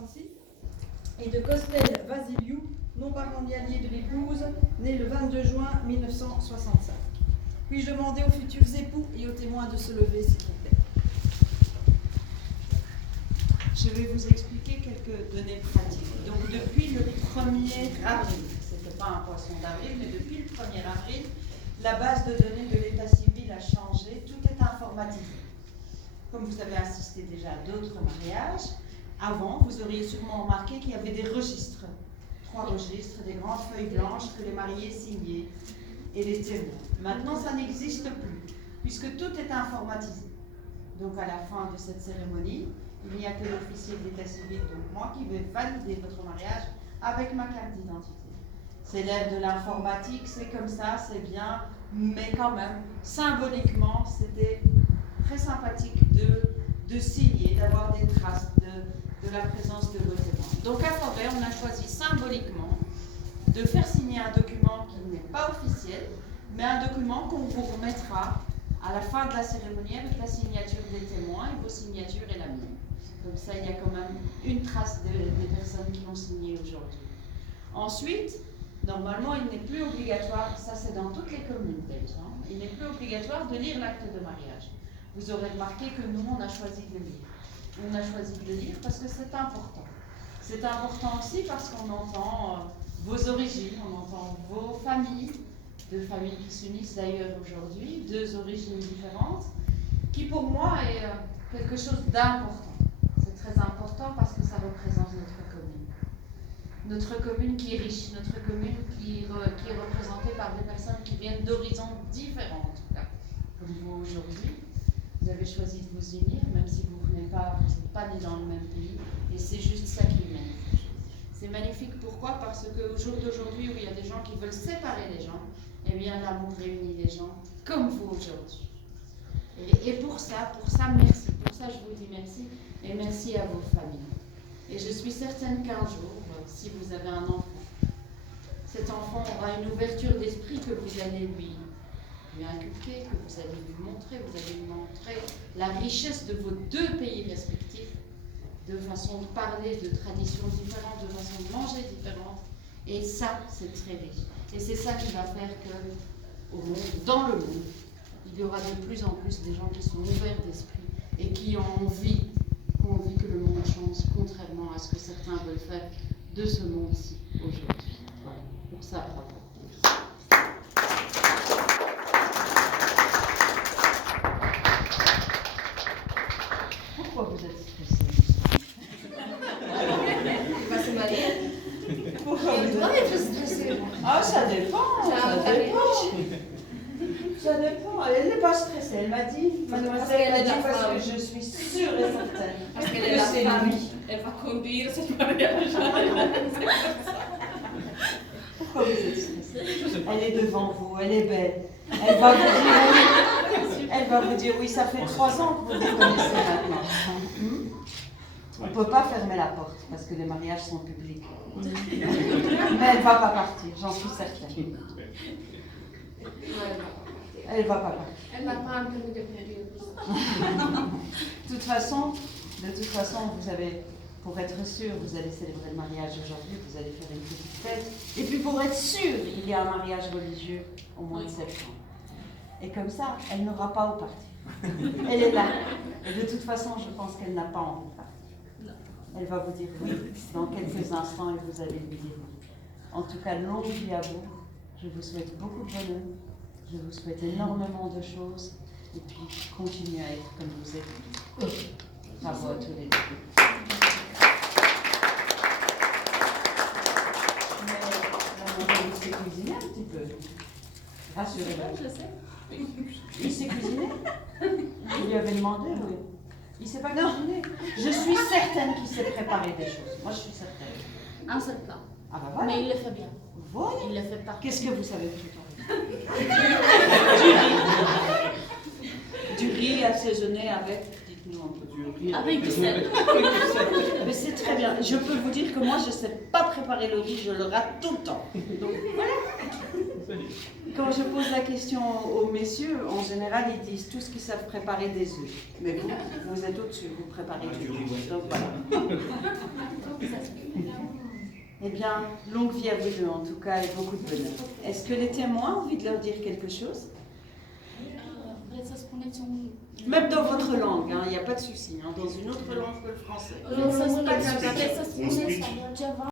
1966, et de Costel Vasiliou, non-parent allié de l'épouse, né le 22 juin 1965. Puis-je demander aux futurs époux et aux témoins de se lever, s'il vous plaît. Je vais vous expliquer quelques données pratiques. Donc depuis le 1er avril, ce n'était pas un poisson d'avril, mais depuis le 1er avril, la base de données de l'état civil a changé, tout est informatisé. Comme vous avez assisté déjà à d'autres mariages, avant, vous auriez sûrement remarqué qu'il y avait des registres. 3 registres, des grandes feuilles blanches que les mariés signaient et les témoins. Maintenant, ça n'existe plus, puisque tout est informatisé. Donc à la fin de cette cérémonie, il n'y a que l'officier de l'état civil, donc moi, qui vais valider votre mariage avec ma carte d'identité. C'est l'ère de l'informatique, c'est comme ça, c'est bien, mais quand même, symboliquement, c'était très sympathique de signer, d'avoir des traces de la présence de vos témoins. Donc à Forêt, on a choisi symboliquement de faire signer un document qui n'est pas officiel, mais un document qu'on vous remettra à la fin de la cérémonie avec la signature des témoins et vos signatures et la mienne. Comme ça, il y a quand même une trace des personnes qui ont signé aujourd'hui. Ensuite, normalement, il n'est plus obligatoire, ça c'est dans toutes les communes belges, il n'est plus obligatoire de lire l'acte de mariage. Vous aurez remarqué que nous, on a choisi de le lire. On a choisi de le lire parce que c'est important. C'est important aussi parce qu'on entend vos origines, on entend vos familles, 2 familles qui s'unissent d'ailleurs aujourd'hui, 2 origines différentes, qui pour moi est quelque chose d'important. C'est très important parce que ça représente notre commune. Notre commune qui est riche, notre commune qui est représentée par des personnes qui viennent d'horizons différents, en tout cas, comme vous aujourd'hui. Vous avez choisi de vous unir, même si vous n'êtes pas nés dans le même pays, et c'est juste ça qui est magnifique. C'est magnifique pourquoi? Parce qu'au jour d'aujourd'hui, où il y a des gens qui veulent séparer les gens, eh bien l'amour réunit les gens, comme vous aujourd'hui. Et pour ça, merci. Pour ça, je vous dis merci, et merci à vos familles. Et je suis certaine qu'un jour, si vous avez un enfant, cet enfant aura une ouverture d'esprit que vous allez lui inculquer, que vous allez lui montrer la richesse de vos 2 pays respectifs, de façon de parler, de traditions différentes, de façon de manger différentes. Et ça, c'est très riche. Et c'est ça qui va faire que, dans le monde, il y aura de plus en plus des gens qui sont ouverts d'esprit et qui ont envie que le monde change, contrairement à ce que certains veulent faire de ce monde-ci aujourd'hui. Voilà. Pour ça, bravo. Pourquoi vous êtes stressé? Va se marier. Pourquoi vous Toi, êtes... tu es stressée. Ah, ça dépend. Ça dépend. Elle n'est pas stressée. Elle m'a dit, mademoiselle, elle a dit parce que je suis sûre et certaine. Parce qu'elle est la c'est femme. lui. Elle va conduire ce mariage. Pourquoi vous êtes stressée? Elle est devant vous, elle est belle. Elle va vous dire oui. Elle va vous dire oui, ça fait 3 ans que vous vous connaissez maintenant. On ne peut pas fermer la porte parce que les mariages sont publics. Mais elle ne va pas partir, j'en suis certaine. Elle ne va pas partir. Elle n'a pas un permis de conduire. De toute façon, vous avez, pour être sûr, vous allez célébrer le mariage aujourd'hui, vous allez faire une petite fête. Et puis pour être sûr, il y a un mariage religieux au mois de septembre. Et comme ça, elle n'aura pas où partir. Elle est là. Et de toute façon, je pense qu'elle n'a pas envie de partir. Elle va vous dire oui dans quelques instants et vous allez lui dire oui. En tout cas, longue vie à vous. Je vous souhaite beaucoup de bonheur. Je vous souhaite énormément de choses. Et puis, continuez à être comme vous êtes. Bravo à tous les deux. Il sait cuisiner un petit peu. Rassurez-vous. Je sais. Il sait cuisiner? Vous lui avez demandé, oui. Il ne sait pas cuisiner. Je suis certaine qu'il sait préparer des choses. Moi, je suis certaine. Un seul plat. Ah bah voilà. Mais il le fait bien. Voilà. Il le fait pas. Qu'est-ce que vous savez faire? Du riz assaisonné avec, dites-nous un peu du riz. Avec du sel. Mais c'est très bien. Je peux vous dire que moi, je ne sais pas préparer le riz, je le rate tout le temps. Donc voilà. Quand je pose la question aux messieurs, en général, ils disent tous qu'ils savent préparer des œufs. Mais vous êtes au-dessus, vous préparez du riz. Donc voilà. bien, longue vie à vous deux en tout cas et beaucoup de bonheur. Est-ce que les témoins ont envie de leur dire quelque chose? Vreți să spuneți un... Même dans votre langue, il n'y a pas de souci, hein, dans une autre langue que le français. Vreți să Un spuneți speech. ceva?